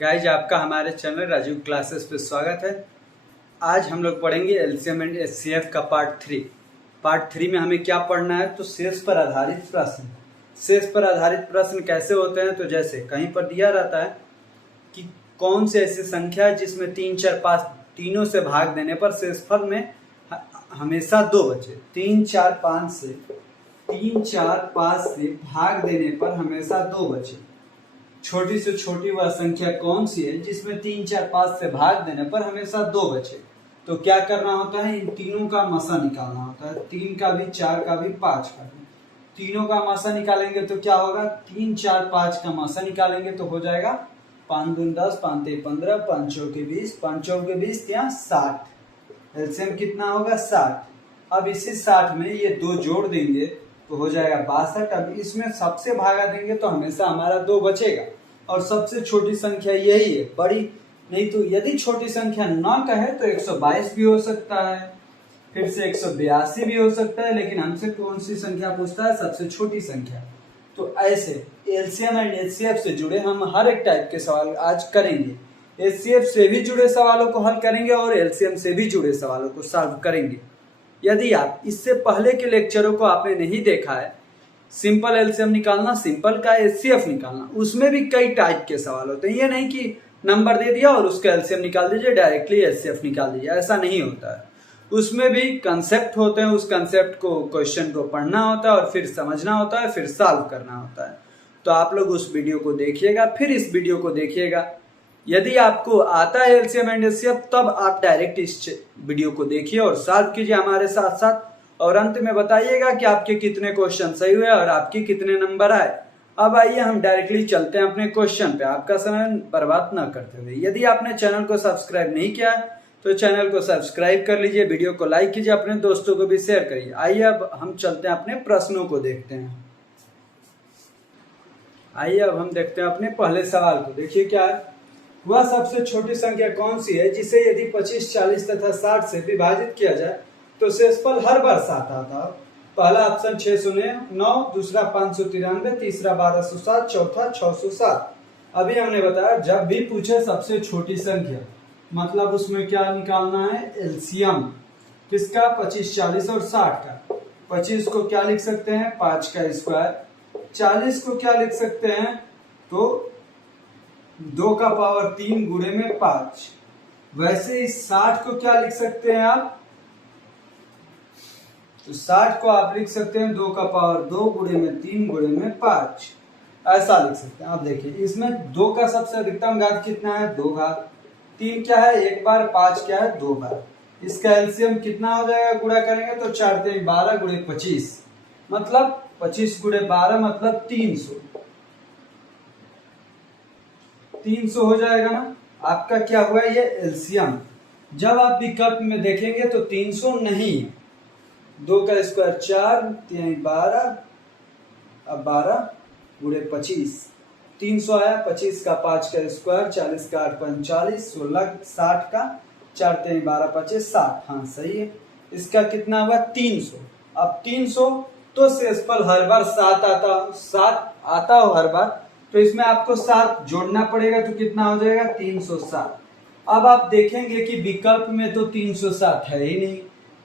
Guys आपका हमारे channel Rajiv classes पे स्वागत है। आज हम लोग पढ़ेंगे एलसीएम एंड एचसीएफ का पार्ट थ्री में हमें क्या पढ़ना है, तो शेष पर आधारित प्रश्न। शेष पर आधारित प्रश्न कैसे होते हैं, तो जैसे कहीं पर दिया रहता है कि कौन सी ऐसी संख्या है जिसमें 3, 4, 5 तीनों से भाग देने पर शेषफल में हमेशा 2 बचे। 3, 4, 5 से भाग देने पर हमेशा 2 बचे। छोटी से छोटी वह संख्या कौन सी है जिसमें 3, 4, 5 से भाग देने पर हमेशा 2 बचे। तो क्या करना होता है, इन तीनों का मसा निकालना होता है। 3 का भी, 4 का भी, 5 का भी। तीनों का मसा निकालेंगे तो क्या होगा, 3, 4, 5 का मसा निकालेंगे तो हो जाएगा 5 दूनी 10, 5 तिया 15, 5 चौके 20, 5 चौके 20 या 60। एलसीएम कितना होगा, 60। अब इसी 60 में ये 2 जोड़ देंगे तो हो जाएगा 62। अब इसमें सबसे भागा देंगे तो हमेशा हमारा 2 बचेगा और सबसे छोटी संख्या यही है, बड़ी नहीं तो यदि छोटी संख्या ना कहे तो 122 भी हो सकता है, फिर से 182 भी हो सकता है, लेकिन हमसे कौन सी संख्या पूछता है, सबसे छोटी संख्या। तो ऐसे एलसीएम एंड एचसीएफ से जुड़े हम हर एक टाइप के सवाल आज करेंगे। एचसीएफ से भी जुड़े सवालों को हल करेंगे और एलसीएम से भी जुड़े सवालों को सॉल्व करेंगे। यदि आप इससे पहले के लेक्चरों को आपने नहीं देखा है, सिंपल एलसीएम निकालना, सिंपल का एचसीएफ निकालना, उसमें भी कई टाइप के सवाल होते हैं। ये नहीं कि नंबर दे दिया और उसका एलसीएम निकाल दीजिए, डायरेक्टली एचसीएफ निकाल दीजिए, ऐसा नहीं होता है। उसमें भी कंसेप्ट होते हैं, उस कंसेप्ट को, क्वेश्चन को पढ़ना होता है और फिर समझना होता है, फिर सॉल्व करना होता है। तो आप लोग उस वीडियो को देखिएगा, फिर इस वीडियो को देखिएगा। यदि आपको आता है एलसीएम एंड एचसीएफ तब आप डायरेक्ट इस वीडियो को देखिए और सॉल्व कीजिए हमारे साथ साथ, और अंत में बताइएगा कि आपके कितने क्वेश्चन सही हुए और आपके कितने नंबर आए। अब आइए हम डायरेक्टली चलते हैं अपने क्वेश्चन पे, आपका समय बर्बाद न करते हुए। यदि आपने चैनल को सब्सक्राइब नहीं किया है तो चैनल को सब्सक्राइब कर लीजिए, वीडियो को लाइक कीजिए, अपने दोस्तों को भी शेयर करिए। आइए अब हम चलते हैं अपने प्रश्नों को देखते हैं। आइए अब हम देखते हैं अपने पहले सवाल को। देखिए क्या है, वह सबसे छोटी संख्या कौन सी है जिसे यदि 25, 40 तथा 60 से विभाजित किया जाए तो शेषफल हर बार 7 आता है। पहला ऑप्शन 609, दूसरा 593, तीसरा 1207, चौथा 607। अभी हमने बताया जब भी पूछे सबसे छोटी संख्या मतलब उसमें क्या निकालना है, एलसीएम किसका, 25, 40 और 60 का। 25 को क्या लिख सकते हैं, 5 का स्क्वायर। 40 को क्या लिख सकते हैं, तो 2 का पावर 3 गुणे में 5। वैसे ही 60 को क्या लिख सकते हैं आप, तो 60 को आप लिख सकते हैं 2 का पावर 2 गुणे में 3 गुणे में 5, ऐसा लिख सकते हैं। आप देखिए इसमें 2 का सबसे अधिकतम घात कितना है, 2 घात। 3 क्या है, 1 बार, 5 क्या है, 2 बार। इसका एलसीएम कितना हो जाएगा, गुणा करेंगे तो 4 3 12 गुणे 25, मतलब 25 गुणे 12 मतलब 300। 300 हो जाएगा ना। आपका क्या हुआ, ये एलसीएम। जब आप विकल्प में देखेंगे तो 300 नहीं है। 2 का स्क्वायर 4, 3 12, अब 12 गुणे 25, 300 आया। 25 का 5 का स्क्वायर, 40 का 8 45, 16 60 का 4 3 12 25 60। हाँ सही है। इसका कितना हुआ, 300। अब 300 तो शेषफल हर बार 7 आता हो हर बार, तो इसमें आपको 7 जोड़ना पड़ेगा तो कितना हो जाएगा, 307। अब आप देखेंगे कि विकल्प में तो 307 है ही नहीं,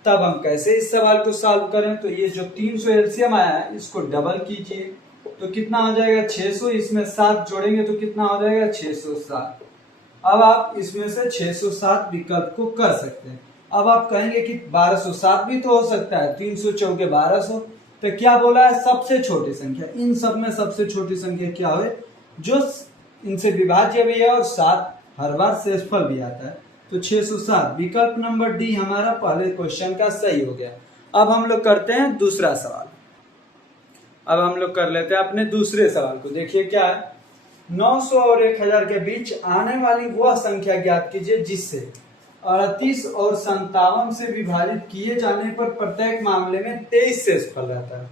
तब हम कैसे इस सवाल को सॉल्व करें। तो ये जो 300 एलसीएम आया है इसको डबल कीजिए तो कितना हो जाएगा, 600। इसमें 7 जोड़ेंगे तो कितना हो जाएगा, 607। अब आप इसमें से 607 विकल्प को कर सकते हैं। अब आप कहेंगे कि 1207 भी तो हो सकता है, 300 चौके 1200। तो क्या बोला है, सबसे छोटी संख्या। इन सब में सबसे छोटी संख्या क्या है, जो इनसे विभाज्य भी है और 7 हर बार शेषफल भी आता है, तो 607। विकल्प नंबर डी हमारा पहले क्वेश्चन का सही हो गया। अब हम लोग करते हैं दूसरा सवाल। अब हम लोग कर लेते हैं अपने दूसरे सवाल को। देखिए क्या है, 900 और 1000 के बीच आने वाली वह संख्या ज्ञात कीजिए जिससे 38 और 57 से विभाजित किए जाने पर प्रत्येक मामले में 23 शेषफल रहता है।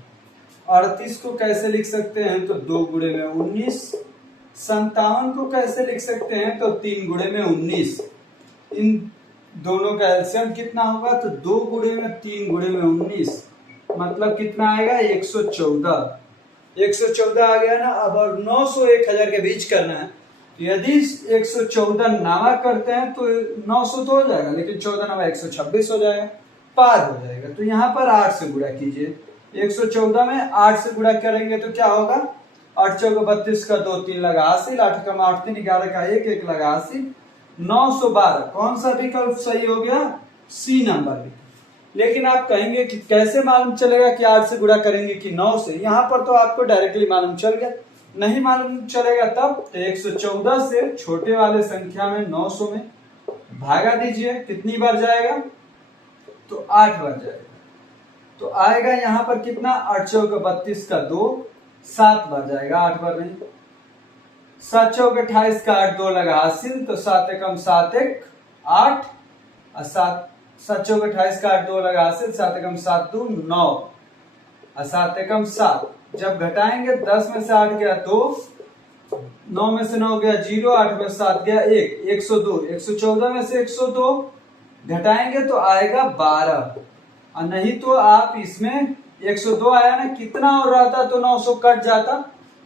38 को कैसे लिख सकते हैं, तो 2 गुणे में 19। 57 को कैसे लिख सकते हैं, तो 3 गुणे में 19। इन दोनों का एलसीएम कितना होगा, तो 2 गुणे में 3 गुणे में 19 मतलब कितना आएगा, 114। 114 आ गया ना। अब और 900 1000 के बीच करना है यदि 114 नावा करते हैं तो 900 तो हो जाएगा, लेकिन 14 नावा 126 हो जाएगा, पार हो जाएगा। तो यहाँ पर 8 से गुणा कीजिए। 114 में 8 से गुणा करेंगे तो क्या होगा, 8 चौके 32 का 2 3 लगा 80, 8 कम 8 3 11 का 1 1 लगा 80, 912। कौन सा विकल्प सही हो गया, सी नंबर विकल्प। लेकिन आप कहेंगे कि कैसे मालूम चलेगा कि 8 से गुणा करेंगे कि 9 से, यहाँ पर तो आपको डायरेक्टली मालूम चल गया। नहीं मालूम चलेगा तब तो 114 से छोटे वाले संख्या में 900 में भागा दीजिए, कितनी बार जाएगा, तो 8 बार जाएगा। तो आएगा यहाँ पर कितना, 8 चौके 32 का 2 7 बार जाएगा, 8 बार नहीं। 7 चौके 28 का 8 2 लगा 80, तो 7 एकम 7 1 8 और 7 चौके 28 का 8 2 लगा 80, 7 एकम 7 2 9 और 7 एकम 7। जब घटाएंगे 10 में से 8 गया 2, 9 में से 9 गया 0, 8 में 7 गया 1, 102। 114 में से 102 घटाएंगे तो आएगा 12, और नहीं तो आप इसमें 102 आया ना, कितना और रहता तो 900 कट जाता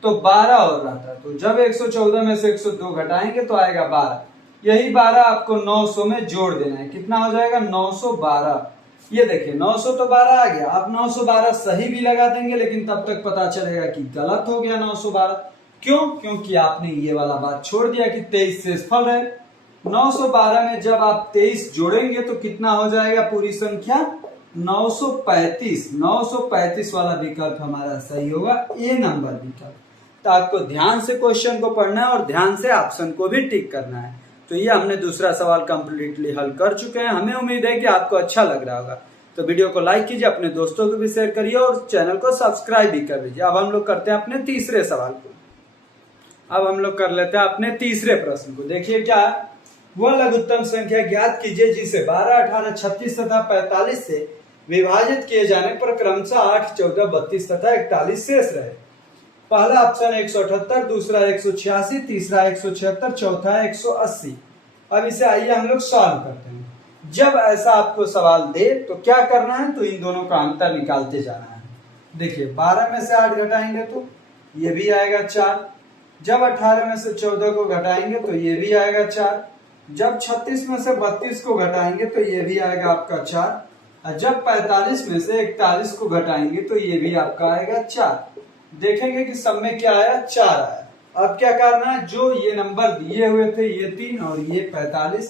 तो 12 और रहता। तो जब 114 में से 102 घटाएंगे तो आएगा 12। यही 12 आपको 900 में जोड़ देना है, कितना हो जाएगा 912। ये देखिए 900 तो 12 आ गया। आप 912 सही भी लगा देंगे, लेकिन तब तक पता चलेगा कि गलत हो गया 912। क्यों, क्योंकि आपने ये वाला बात छोड़ दिया कि 23 शेषफल है। 912 में जब आप 23 जोड़ेंगे तो कितना हो जाएगा पूरी संख्या, 935। 935 वाला विकल्प हमारा सही होगा, ए नंबर विकल्प। तो आपको ध्यान से क्वेश्चन को पढ़ना है और ध्यान से ऑप्शन को भी टिक करना है। तो ये हमने दूसरा सवाल कंप्लीटली हल कर चुके हैं। हमें उम्मीद है कि आपको अच्छा लग रहा होगा। तो वीडियो को लाइक कीजिए, अपने दोस्तों को भी शेयर करिए और चैनल को सब्सक्राइब भी कर लीजिए। अब हम लोग करते हैं अपने तीसरे सवाल को। अब हम लोग कर लेते हैं अपने तीसरे प्रश्न को। देखिए क्या है, वह लघुत्तम संख्या ज्ञात कीजिए जिसे 12, 18, 36 तथा 45 से विभाजित किए जाने पर क्रमशः 8, 14, 32 तथा 41 शेष रहे। पहला ऑप्शन 178, दूसरा 186, तीसरा 176, चौथा 180। अब इसे आइए हम लोग सॉल्व करते हैं। जब ऐसा आपको सवाल दे तो क्या करना है, तो इन दोनों का अंतर निकालते जाना है। देखिए 12 में से 8 घटाएंगे तो ये भी आएगा 4। जब 18 में से 14 को घटाएंगे तो ये भी आएगा 4। जब 36 में से 32 को घटाएंगे तो ये भी आएगा आपका 4। और जब 45 में से 41 को घटाएंगे तो ये भी आपका आएगा 4। देखेंगे कि सब में क्या आया, 4 आया। अब क्या करना है, जो ये नंबर दिए हुए थे ये 3 और ये 45,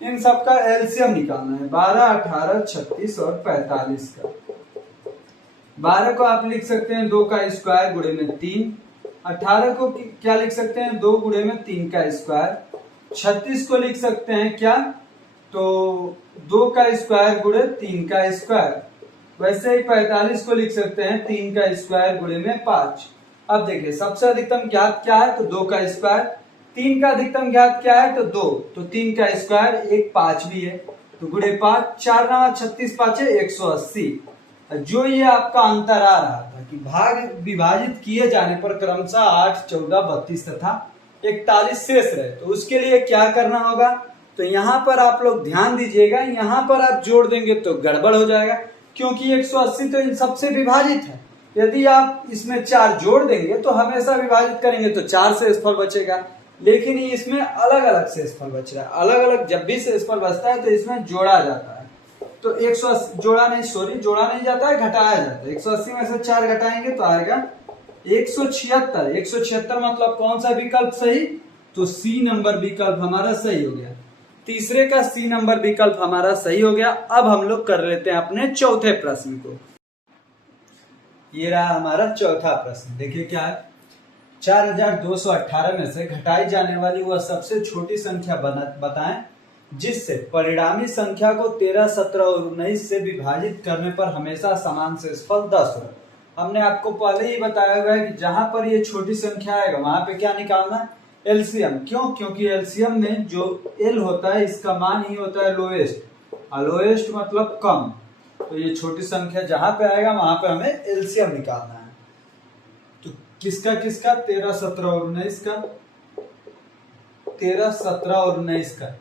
इन सब का एलसीएम निकालना है। 12, 18, 36 और 45 का। 12 को आप लिख सकते हैं 2 का स्क्वायर गुणे में 3। 18 को क्या लिख सकते हैं, 2 गुणे में 3 का स्क्वायर। 36 को लिख सकते हैं क्या, तो 2 का स्क्वायर गुणे 3 का स्क्वायर। वैसे ही 45 को लिख सकते हैं 3 का स्क्वायर गुणे में 5। अब देखिए सबसे अधिकतम ज्ञात क्या है, तो 2 का स्क्वायर। 3 का अधिकतम ज्ञात क्या है, तो 2। तो 3 का स्क्वायर, एक 5 भी है, तो गुणे 5, 4 9 36 5 180। जो ये आपका अंतर आ रहा था कि भाग विभाजित किए जाने पर क्रमशः 8, 14, 32 तथा 41 शेष रहे, तो उसके लिए क्या करना होगा, तो यहाँ पर आप लोग ध्यान दीजिएगा। यहाँ पर आप जोड़ देंगे तो गड़बड़ हो जाएगा, क्योंकि 180 तो इन सबसे विभाजित है। यदि आप इसमें 4 जोड़ देंगे तो हमेशा विभाजित करेंगे तो 4 शेषफल बचेगा, लेकिन इसमें अलग अलग शेषफल बच रहा है। अलग अलग जब भी शेषफल बचता है तो इसमें जोड़ा जाता है। तो 180 जोड़ा नहीं जाता है, घटाया जाता है। 180 में से 4 घटाएंगे तो आएगा 176। 176 मतलब कौन सा विकल्प सही, तो सी नंबर विकल्प हमारा सही हो गया। तीसरे का सी नंबर विकल्प हमारा सही हो गया। अब हम लोग कर लेते हैं अपने चौथे प्रश्न को। ये रहा हमारा चौथा प्रश्न। देखिए क्या है, 4218 में से घटाई जाने वाली वह सबसे छोटी संख्या बताएं जिससे परिणामी संख्या को 13, 17 और 19 से विभाजित करने पर हमेशा समान शेषफल 10 हो। हमने आपको पहले ही बताया हुआ है कि जहां पर ये छोटी संख्या आएगा वहां पे क्या निकालना है, एलसीएम। क्यों, क्योंकि एलसीएम में जो एल होता है इसका मान ही होता है लोएस्ट, और लोएस्ट मतलब कम। तो ये छोटी संख्या जहां पे आएगा वहां पे हमें एलसीएम निकालना है। तो किसका किसका, 13, 17 और 19 का। 13, 17 और 19 का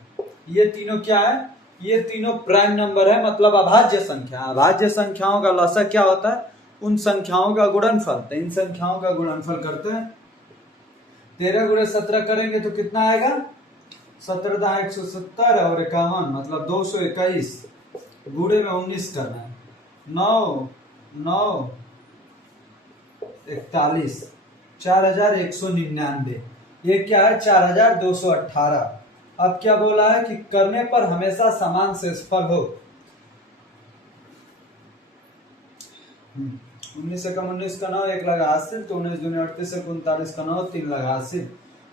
ये तीनों क्या है, ये तीनों प्राइम नंबर है, मतलब अभाज्य संख्या। अभाज्य संख्याओं का लसाअ क्या होता है, उन संख्याओं का गुणनफल। तो इन संख्याओं का गुणनफल करते हैं 13 गुणे 17 करेंगे तो कितना आएगा? 17 170 और 51 मतलब 221 गुणे में 19 करना है। 9 9 41 4199। ये क्या है? 4218। अब क्या बोला है कि करने पर हमेशा समान शेषफल हो। 19 से कम 19 का 9 1 लगा हासिल, तो 19 दूनी 38 से 39 का 9 3 लगा हासिल,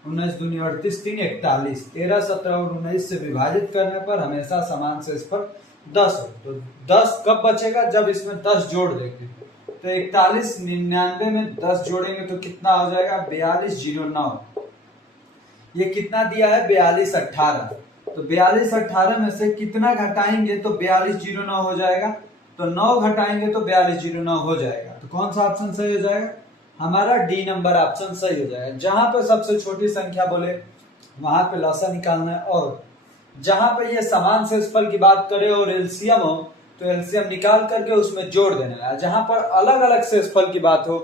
19 दूनी 38 3 41। 13 17 और 19 से विभाजित करने पर हमेशा समान शेषफल 10 हो। तो 10 कब बचेगा? जब इसमें 10 जोड़ देंगे। तो 41 99 में 10 जोड़ेंगे तो कितना हो जाएगा? 4209। ये कितना दिया है? 4218। तो 4218 में से कितना घटाएंगे तो 4209 हो जाएगा? तो 9 घटाएंगे तो 4209 हो जाएगा। तो कौन सा ऑप्शन सही हो जाएगा? हमारा डी नंबर ऑप्शन सही हो जाएगा। जहां पे सबसे छोटी संख्या बोले वहां पे लसा निकालना है, और जहां पे ये समान शेषफल की बात करें और एलसीएम हो तो एलसीएम निकाल करके उसमें जोड़ देना है। जहां पर अलग अलग शेषफल की बात हो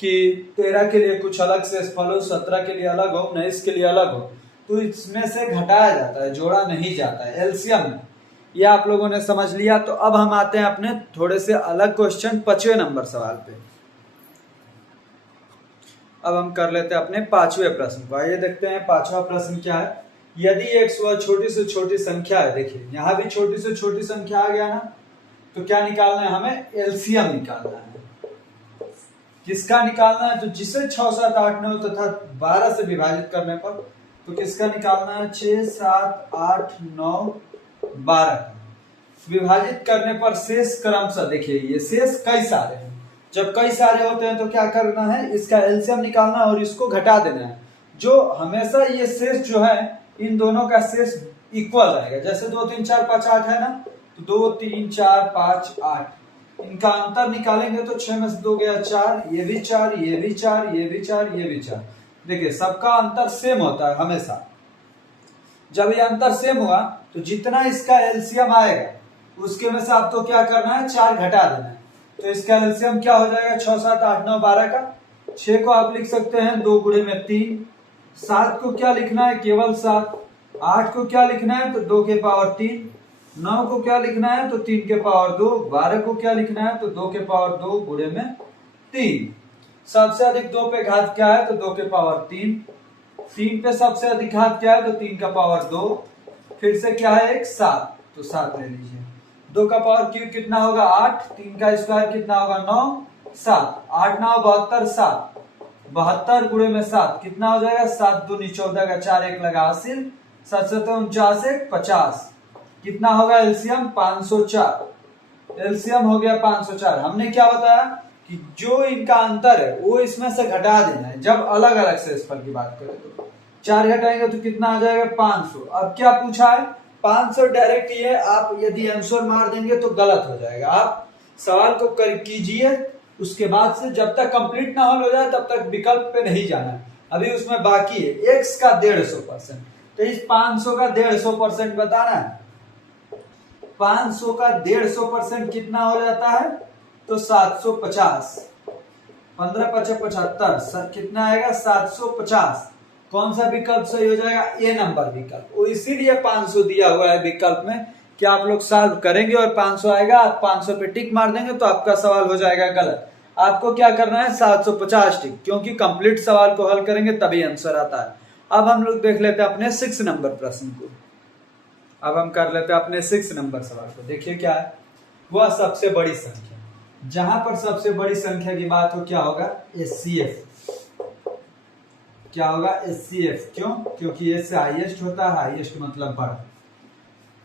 कि 13 के लिए कुछ अलग शेषफल हो, 17 के लिए अलग हो, 19 के लिए अलग हो, तो इसमें से घटाया जाता है, जोड़ा नहीं जाता है एलसीएम में। ये आप लोगों ने समझ लिया। तो अब हम आते हैं अपने थोड़े से अलग क्वेश्चन 5वें नंबर सवाल पे। अब हम कर लेते हैं अपने 5वें प्रश्न को। आइए देखते हैं 5वां प्रश्न क्या है। यदि एक छोटी से छोटी संख्या है, देखिए यहाँ भी छोटी से छोटी संख्या आ गया ना, तो क्या निकालना है? हमें एलसीएम निकालना है। किसका निकालना है? तो जिसे 6 7 8 9 तथा 12 से विभाजित करने पर, तो किसका निकालना है? 6 7 8 9 12 विभाजित करने पर शेष क्रमशः, देखिए ये शेष कई सारे हैं। जब कई सारे होते हैं तो क्या करना है? इसका एलसीएम निकालना और इसको घटा देना है। जो हमेशा ये शेष जो है इन दोनों का शेष इक्वल रहेगा। जैसे 2 3 4 5 8 है ना, तो 2 3 4 5 8, इनका अंतर निकालेंगे तो 6 में से 2 गया 4, ये भी 4, ये भी 4, ये भी 4, ये भी 4। देखिए सबका अंतर सेम होता है हमेशा। जब ये अंतर सेम हुआ तो जितना इसका एलसीएम आएगा उसके में से आपको क्या करना है? 4 घटा देना है। तो इसका एलसीएम क्या हो जाएगा? 6 7 8 9 12 का। 6 को आप लिख सकते हैं 2 गुणे में 3। 7 को क्या लिखना है? केवल 7। 8 को क्या लिखना है? तो 2 के पावर 3। 9 को क्या लिखना है? तो 3 के पावर 2। 12 को क्या लिखना है? तो 2 के पावर 2 गुणे में 3। सबसे अधिक 2 पे घात क्या है? तो 2 के पावर 3। 3 पे सबसे अधिक घात क्या है? तो 3 का पावर 2। फिर से क्या है? एक 7, तो 7 ले लीजिए। 2 का पावर क्यूब कितना होगा? 8। 3 का स्क्वायर कितना होगा? 9 7 8 9 72 7। 72 गुणे में 7 कितना हो जाएगा? 7 दूनी 14 का 4 1 लगा हासिल, 7 7 49 1 50। कितना होगा एलसीएम? 504। एलसीएम हो गया 504। हमने क्या बताया कि जो इनका अंतर है वो इसमें से घटा देना है। जब अलग अलग शेषफल की बात करें तो 4 घटाएंगे तो कितना आ जाएगा? 500। अब क्या पूछा है? 500 डायरेक्ट ये आप यदि आंसर मार देंगे तो गलत हो जाएगा। आप सवाल को कर कीजिए, उसके बाद से जब तक कंप्लीट ना हो जाए तब तक विकल्प पे नहीं जाना है। अभी उसमें बाकी है x का 150%, तो इस 500 का 150% बताना है। 500 का 150% कितना हो जाता है? तो 750। 15 5 75 कितना आएगा? 750। कौन सा विकल्प सही हो जाएगा? ए नंबर विकल्प। वो इसीलिए 500 दिया हुआ है विकल्प में कि आप लोग सॉल्व करेंगे और 500 आएगा, आप 500 पे टिक मार देंगे तो आपका सवाल हो जाएगा गलत। आपको क्या करना है? 750 टिक, क्योंकि कंप्लीट सवाल को हल करेंगे तभी आंसर आता है। अब हम लोग देख लेते हैं अपने 6 नंबर प्रश्न को। अब हम कर लेते हैं अपने 6 नंबर सवाल को। देखिए क्या है? वह सबसे बड़ी संख्या। जहां पर सबसे बड़ी संख्या की बात हो क्या होगा? एचसीएफ। क्या होगा? एचसीएफ। क्यों? क्योंकि एस से हाईएस्ट होता है, हाईएस्ट मतलब बड़ा।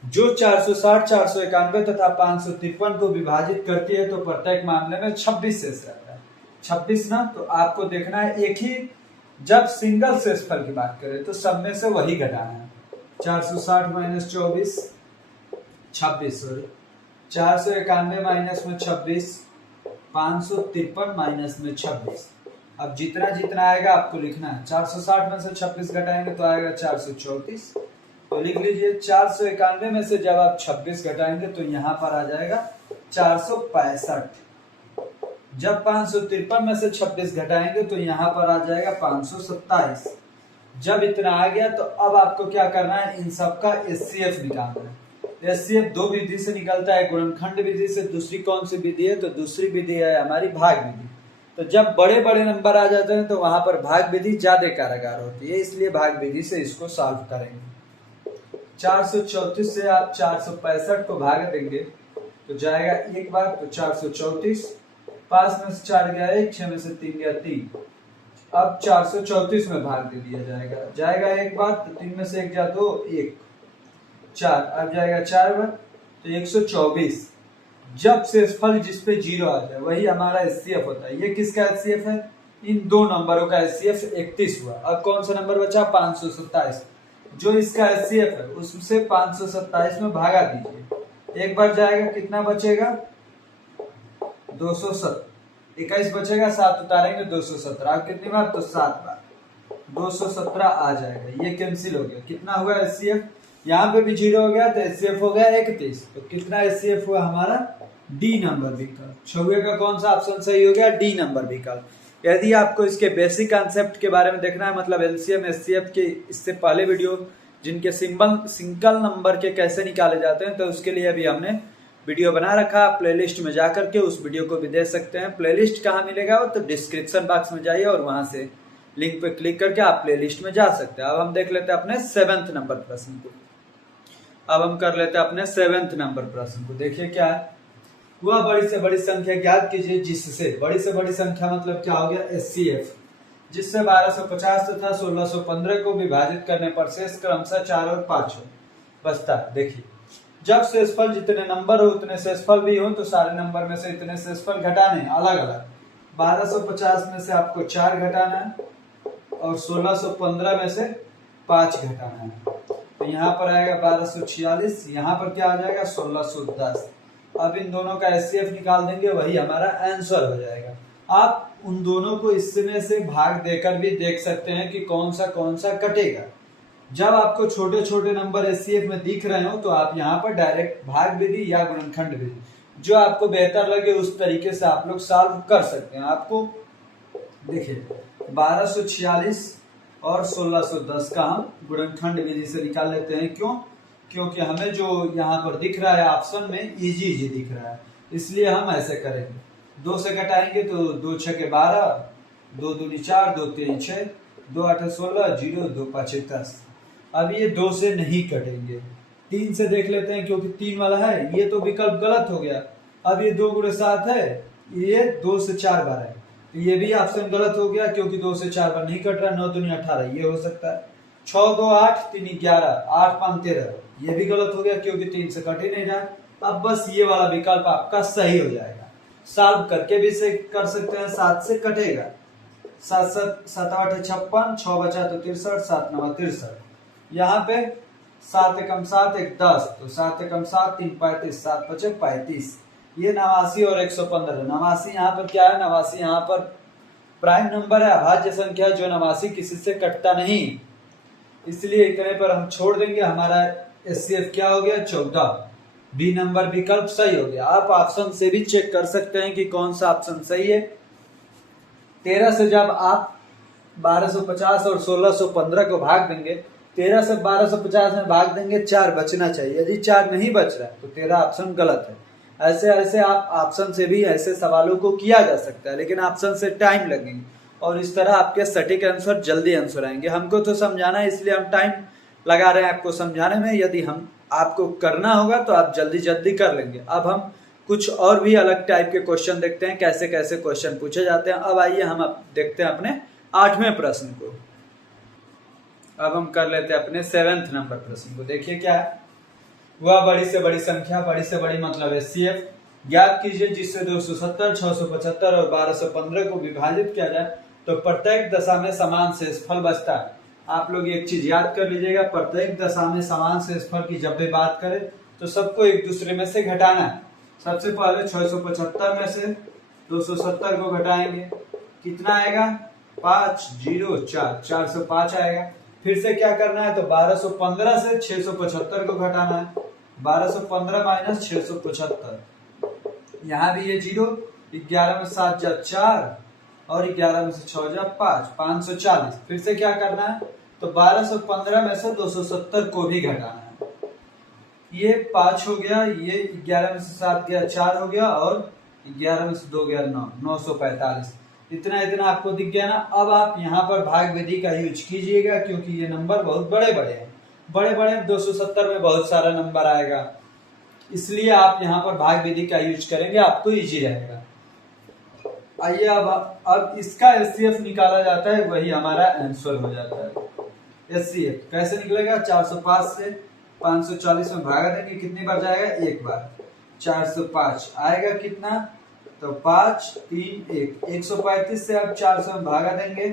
जो 460 491 तथा 553 को विभाजित करती है तो प्रत्येक मामले में 26 शेष रहता है। 26 ना, तो आपको देखना है एक ही, जब सिंगल शेषफल की बात करें तो सब में से वही घटाना है। 460 माइनस 24 26, सॉरी 491 माइनस में 26, 553 माइनस में 26। अब जितना जितना आएगा आपको लिखना है। 460 में से 26 घटाएंगे तो आएगा 434, तो लिख लीजिए। 491 में से जब आप 26 घटाएंगे तो यहाँ पर आ जाएगा 465। जब 553 में से 26 घटाएंगे तो यहाँ पर आ जाएगा 527। जब इतना आ गया तो अब आपको क्या करना है, इन सब का एचसीएफ निकालना है। एचसीएफ दो विधि से निकलता है, गुणनखंड विधि से। दूसरी कौन सी विधि है, तो दूसरी विधि है हमारी भाग विधि। तो जब बड़े बड़े नंबर आ जाते हैं तो वहां पर भाग विधि ज्यादा कारगर होती है, इसलिए भाग विधि से इसको सॉल्व करेंगे। 434 से आप 465 को भाग देंगे तो जाएगा एक बार, तो 434, 5 में से 4 गया 1, 6 में से 3 गया 3। अब 434 में भाग दे दिया जाएगा, जाएगा एक बार, तो 3 में से 1 गया 2, 1, 4, अब जाएगा 4 बार, तो 124। जब शेषफल जिसपे 0 आ जाए वही हमारा एचसीएफ होता है। ये किसका एचसीएफ है, इन दो नंबरों का एचसीएफ 31 हुआ। अब कौन सा नंबर बचा, 527। जो इसका एचसीएफ है उससे 527 में भागा दीजिए, एक बार जाएगा, कितना बचेगा, 270। 21 बचेगा, 7 उतारेंगे 217। अब कितनी बार, तो 7 बार, 217 आ जाएगा। ये कैंसिल हो गया, कितना हुआ एचसीएफ, यहाँ पे भी 0 हो गया तो एचसीएफ हो गया 31। तो कितना एचसीएफ हुआ हमारा, डी नंबर विकल्प। छुए का कौन सा ऑप्शन सही हो गया, डी नंबर विकल्प। यदि आपको इसके बेसिक कॉन्सेप्ट के बारे में देखना है, मतलब एलसीएम एचसीएफ के इससे पहले वीडियो जिनके सिंगल नंबर के कैसे निकाले जाते हैं, तो उसके लिए अभी हमने वीडियो बना रखा। प्लेलिस्ट में जाकर के उस वीडियो को भी देख सकते हैं। प्लेलिस्ट कहाँ मिलेगा, तो डिस्क्रिप्शन बॉक्स में जाइए और वहां से लिंक पे क्लिक करके आप प्लेलिस्ट में जा सकते हैं। अब हम देख लेते हैं अपने 7th नंबर प्रश्न को। अब हम कर लेते हैं अपने 7th नंबर प्रश्न को। देखिए क्या है, वह बड़ी से बड़ी संख्या ज्ञात कीजिए जिससे, बड़ी से बड़ी संख्या मतलब क्या हो गया, एचसीएफ, जिससे 1250 तथा 1615 को विभाजित करने पर शेष क्रमशः 4 और 5 हो बचता है। देखिए, जब शेषफल जितने नंबर हो उतने शेषफल भी हो, तो सारे नंबर में से इतने शेषफल घटाने अलग अलग। 1250 में से आपको 4 घटाना है और 1615 में से 5 घटाना है। तो यहाँ पर आएगा 1246, यहाँ पर क्या आ जाएगा, 1610। अब इन दोनों का एचसीएफ निकाल देंगे, वही हमारा आंसर हो जाएगा। आप उन दोनों को इसमें से भाग देकर भी देख सकते हैं कि कौन सा कटेगा। जब आपको छोटे छोटे नंबर एचसीएफ में दिख रहे हो तो आप यहाँ पर डायरेक्ट भाग विधि या गुणनखंड विधि, जो आपको बेहतर लगे उस तरीके से आप लोग सॉल्व कर सकते हैं। आपको देखिए 1246 और 1610 का हम गुणनखंड विधि से निकाल लेते हैं। क्यों, क्योंकि हमें जो यहाँ पर दिख रहा है ऑप्शन में इजी दिख रहा है, इसलिए हम ऐसे करेंगे। 2 से घटाएंगे तो 2 6 के 12, 2 दूनी 4, 2 3 6, 2 8 16, 0 2 5 10। अब ये 2 से नहीं कटेंगे। 3 से देख लेते हैं, क्योंकि 3 वाला है, ये तो विकल्प गलत हो गया। अब ये 2 गुणे 7 है, ये 2 से 4 बार है, तो ये भी ऑप्शन गलत हो गया, क्योंकि 2 से 4 बार नहीं कट रहा। 9 दूनी 18, ये हो सकता है। 6 2 8, 3 11, 8 5 13, ये भी गलत हो गया, क्योंकि 3 से कट ही नहीं रहा। अब बस ये वाला विकल्प आपका सही हो जाएगा। सॉल्व करके भी से कर सकते हैं, 7 से कटेगा, 7 7 7 8 56, 6 बचा तो 63, 7 9 63। यहाँ पे 7 एकम 7 1 10, तो 7 एकम 7 3 35, 7 बचे 35। ये 89 और 115। 89 यहाँ पर क्या है, 89 यहाँ पर प्राइम नंबर है, अभाज्य संख्या, जो 89 किसी से कटता नहीं, इसलिए इतने पर हम छोड़ देंगे। हमारा एचसीएफ क्या हो गया, 14। बी नंबर विकल्प सही हो गया। आप ऑप्शन से भी चेक कर सकते हैं कि कौन सा ऑप्शन सही है। 13 से जब आप 1250 और 1615 को भाग देंगे, 13 से 1250 में भाग देंगे, 4 बचना चाहिए। यदि 4 नहीं बच रहा है तो 13 ऑप्शन गलत है। ऐसे ऐसे आप ऑप्शन से भी ऐसे सवालों को किया जा सकता है, लेकिन ऑप्शन से टाइम लगेंगे और इस तरह आपके सटीक आंसर जल्दी आंसर आएंगे। हमको तो समझाना है, इसलिए हम टाइम लगा रहे हैं आपको समझाने में। यदि हम आपको करना होगा तो आप जल्दी जल्दी कर लेंगे। अब हम कुछ और भी अलग टाइप के क्वेश्चन देखते हैं, कैसे कैसे क्वेश्चन पूछे जाते हैं। अब आइए हम देखते हैं अपने 8वें प्रश्न को। अब हम कर लेते हैं अपने 7th नंबर प्रश्न को। देखिए क्या है, वह बड़ी से बड़ी संख्या, बड़ी से बड़ी मतलब एचसीएफ ज्ञात कीजिए जिससे 270, 675 और 1215 को विभाजित किया जाए तो प्रत्येक दशा में समान शेषफल बचता है। आप लोग एक चीज याद कर लीजिएगा, प्रत्येक दशा में समान शेषफल की जब भी बात करें तो सबको एक दूसरे में से घटाना है। सबसे पहले 675 में से 270 को घटाएंगे, कितना आएगा, 5 0 4, 405 आएगा। फिर से क्या करना है, तो 1215 से 675 को घटाना है, 1215 माइनस 675। यहाँ भी ये 0, 11 में 7 जा 4 और 11 में से 6 जा 5, 540। फिर से क्या करना है, तो 1215 में से 270 को भी घटाना है। ये 5 हो गया, ये 11 में से 7 गया 4 हो गया, और 11 में से 2 गया 9, 945। इतना इतना आपको दिख गया ना। अब आप यहाँ पर भाग विधि का यूज कीजिएगा, क्योंकि ये नंबर बहुत बड़े बड़े हैं। बड़े बड़े 270 में बहुत सारा नंबर आएगा, इसलिए आप यहाँ पर भाग विधि का यूज करेंगे, आपको इजी रहेगा। आइए अब इसका एचसीएफ निकाला जाता है, वही हमारा आंसर हो जाता है। एचसीएफ कैसे निकलेगा? 405 से 540 में भागा देंगे, कितनी बार जाएगा? एक बार। 405 आएगा कितना? तो 5 3 1, 135 से अब 400 में भागा देंगे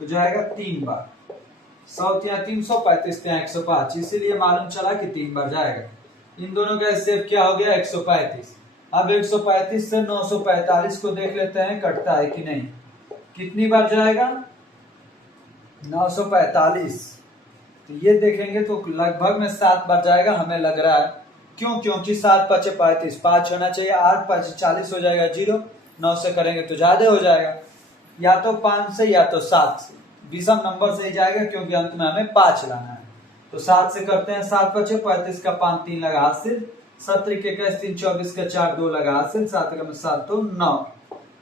तो जाएगा 3 बार। 100 ત્યાં 335 ત્યાં 105, इसीलिए मालूम चला कि 3 बार जाएगा। इन दोनों का एचसीएफ क्या हो गया? 135। अब 135 से 945 को देख लेते हैं कटता है कि नहीं। कितनी बार जाएगा? 945। तो ये देखेंगे तो लगभग में 7 बार जाएगा, हमें लग रहा है। क्यों? क्योंकि 7 5 35, 5 होना चाहिए, 8 5 40 हो जाएगा 0, 9 से करेंगे तो ज्यादा हो जाएगा। या तो 5 से या तो 7 से, विषम नंबर से ही जाएगा, क्योंकि अंत में हमें 5 लाना है। तो 7 से करते हैं, 7 5 35 का 5 3 लगा हासिल, 7 के 3 24 का 4 2 लगा हासिल, 7 का 7 तो 9।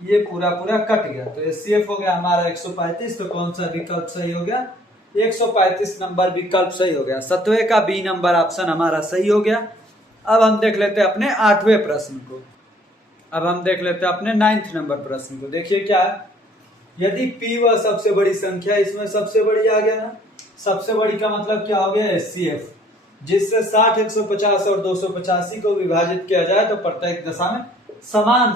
ये पूरा कट गया। तो एचसीएफ हो गया हमारा 135। तो कौन सा विकल्प सही हो गया? 135 नंबर विकल्प सही हो गया। 7वें का बी नंबर ऑप्शन हमारा सही हो गया। अब हम देख लेते हैं अपने 8वें प्रश्न को। अब हम देख लेते हैं अपने 9th नंबर प्रश्न को। देखिए क्या है, यदि P वह सबसे बड़ी संख्या, इसमें सबसे बड़ी आ गया ना। सबसे बड़ी का मतलब क्या हो गया? एचसीएफ, जिससे 60 150 और 285 को विभाजित किया जाए तो प्रत्येक दशा में समान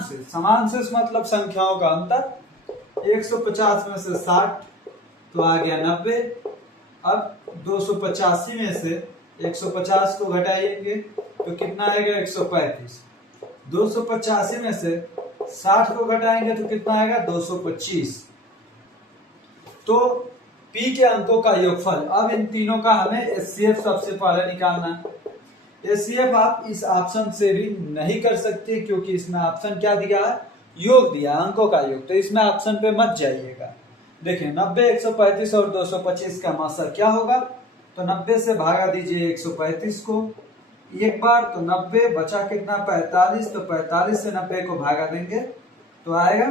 से मतलब संख्याओं का अंतर। 150 में से 60 तो आ गया 90। अब 285 में से 150 को घटाएंगे तो कितना आएगा? 135। 285 में से 60 को घटाएंगे तो कितना आएगा? 225। तो P के अंकों का योगफल। अब इन तीनों का हमें एचसीएफ सबसे पहले निकालना है। एचसीएफ आप इस ऑप्शन से भी नहीं कर सकते, क्योंकि इसमें ऑप्शन क्या दिया है? योग दिया, अंकों का योग। तो इसमें ऑप्शन पे मत जाइएगा। देखिए 90 135 और 225 का मासा क्या होगा? तो 90 से भागा दीजिए 135 को एक बार, तो 90 बचा कितना? 45। तो 45 से 90 को भागा देंगे तो आएगा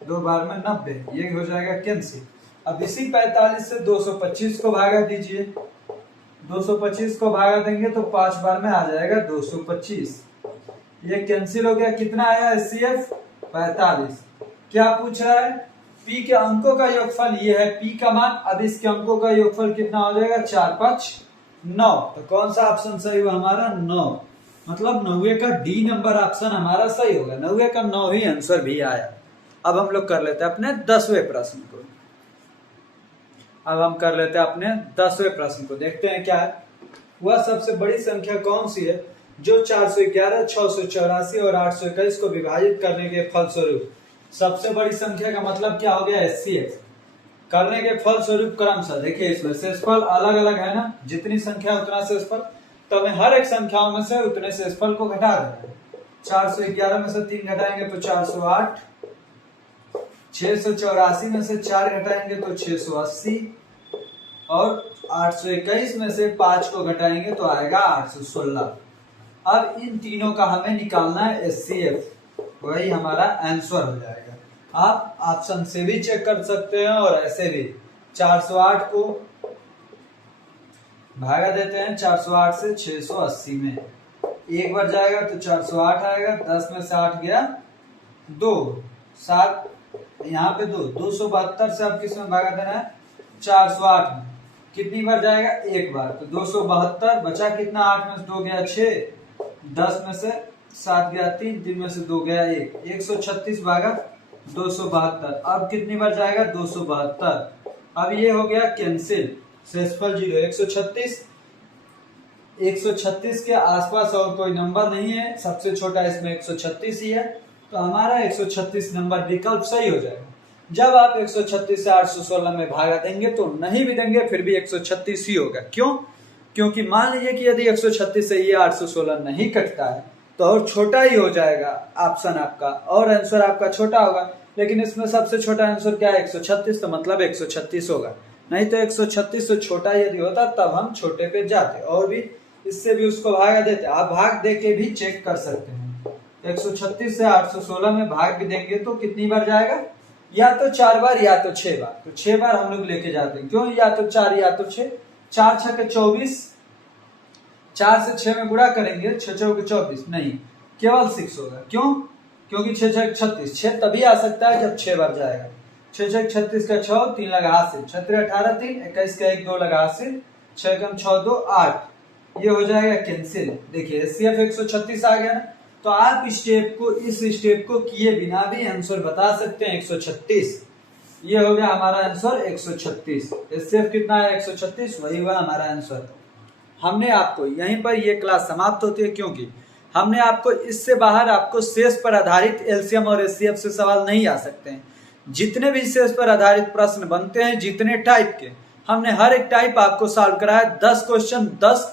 2 बार में 90, ये हो जाएगा कैंसिल। अब इसी 45 से 225 को भागा दीजिए, 225 को भागा देंगे तो 5 बार में आ जाएगा 225, ये कैंसिल हो गया। कितना आया एचसीएफ? 45। क्या पूछ रहा है? P के अंकों का योगफल ये है P का मान। अब इसके अंकों का योगफल कितना हो जाएगा? 4 5 9। तो कौन सा ऑप्शन सही हुआ हमारा? 9। मतलब 9वें का डी नंबर ऑप्शन हमारा सही होगा। 9वें का 9 ही आंसर भी आया। अब हम लोग कर लेते हैं अपने 10वें प्रश्न को। अब हम कर लेते हैं अपने 10वें प्रश्न को। देखते हैं क्या है। वह सबसे बड़ी संख्या कौन सी है जो 411, 684 और 821 को विभाजित करने के फलस्वरूप, सबसे बड़ी संख्या का मतलब क्या हो गया? एचसीएफ करने के फलस्वरूप क्रमशः। देखिए इसमें शेषफल अलग अलग है ना, जितनी संख्या उतना शेषफल, तो हमें हर एक संख्याओं में से उतने शेषफल को घटा देना है। 411 में से 3 घटाएंगे तो 408, 684 में से 4 घटाएंगे तो 680, और 821 में से 5 को घटाएंगे तो आएगा 816। अब इन तीनों का हमें निकालना है एचसीएफ, वही हमारा आंसर हो जाएगा। आप ऑप्शन से भी चेक कर सकते हैं और ऐसे भी। 408 को भागा देते हैं 408 से 680 में, एक बार जाएगा तो 408 आएगा, 10 में से 8 गया 2, 7 यहाँ पे 2, 272 से आप किस में भागा देना है? 408 में। कितनी बार जाएगा? एक बार। तो 272 बचा कितना? 8 में से 2 गया 6, 10 में से 7 गया 3, 3 में से 2 गया 1, 136 भागा 272। अब कितनी बार जाएगा? 272। अब ये हो गया कैंसिल, शेषफल 0। 136 के आसपास और कोई नंबर नहीं है, सबसे छोटा इसमें 136 ही है, तो हमारा 136 नंबर विकल्प सही हो जाएगा। जब आप 136 से 816 में भागा देंगे तो नहीं भी देंगे फिर भी 136 ही होगा। क्यों? क्योंकि मान लीजिए कि यदि 136 से ये 816 नहीं कटता है तो और छोटा ही हो जाएगा ऑप्शन आपका, और आंसर आपका छोटा होगा। लेकिन इसमें सबसे छोटा आंसर क्या है? 136, तो मतलब 136 होगा। नहीं तो 136 से छोटा यदि होता तब हम छोटे पे जाते और भी इससे भी उसको भागा देते। आप भाग दे के भी चेक कर सकते हैं। 136 से 816 में भाग भी देंगे तो कितनी बार जाएगा, या तो 4 बार या तो 6 बार। तो 6 बार हम लोग लेके जाते हैं, क्यों, या तो 4 या तो 6। 4 छके 24, 4 से 6 में गुणा करेंगे, 6 चौके 24, नहीं केवल 6 होगा। क्यों, क्योंकि 6 छक 36, 6 तभी आ सकता है जब 6 बार जाएगा। 6 छक 36 का 6, 3 लगा हासिल, 6 18 3, 21 का 1 2 लगा हासिल, 6 कम 6 2 8, ये हो जाएगा कैंसिल। देखिए एचसीएफ 136 आ गया ना। तो आप इस स्टेप को किए बिना भी आंसर बता सकते हैं 136। ये हो गया हमारा आंसर 136। एचसीएफ कितना है 136, वही हुआ हमारा आंसर। हमने आपको यहीं पर ये क्लास समाप्त होती है, क्योंकि हमने आपको इससे बाहर आपको शेष पर आधारित एलसीएम और एचसीएफ से सवाल नहीं आ सकते हैं। जितने भी शेष पर आधारित प्रश्न बनते हैं, जितने टाइप के, हमने हर एक टाइप आपको सॉल्व कराया। 10 क्वेश्चन, 10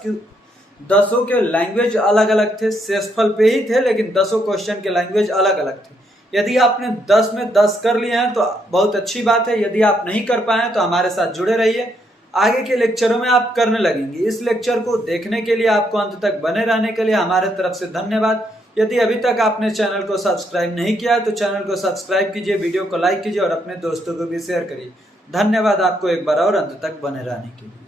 के लैंग्वेज अलग अलग थे, शेषफल पे ही थे, लेकिन 10 क्वेश्चन के लैंग्वेज अलग अलग थे। यदि आपने 10 में 10 कर लिए हैं तो बहुत अच्छी बात है। यदि आप नहीं कर पाए हैं तो हमारे साथ जुड़े रहिए, आगे के लेक्चरों में आप करने लगेंगे। इस लेक्चर को देखने के लिए, आपको अंत तक बने रहने के लिए हमारे तरफ से धन्यवाद। यदि अभी तक आपने चैनल को सब्सक्राइब नहीं किया है तो चैनल को सब्सक्राइब कीजिए, वीडियो को लाइक कीजिए और अपने दोस्तों को भी शेयर करिए। धन्यवाद आपको एक बार और अंत तक बने रहने के लिए।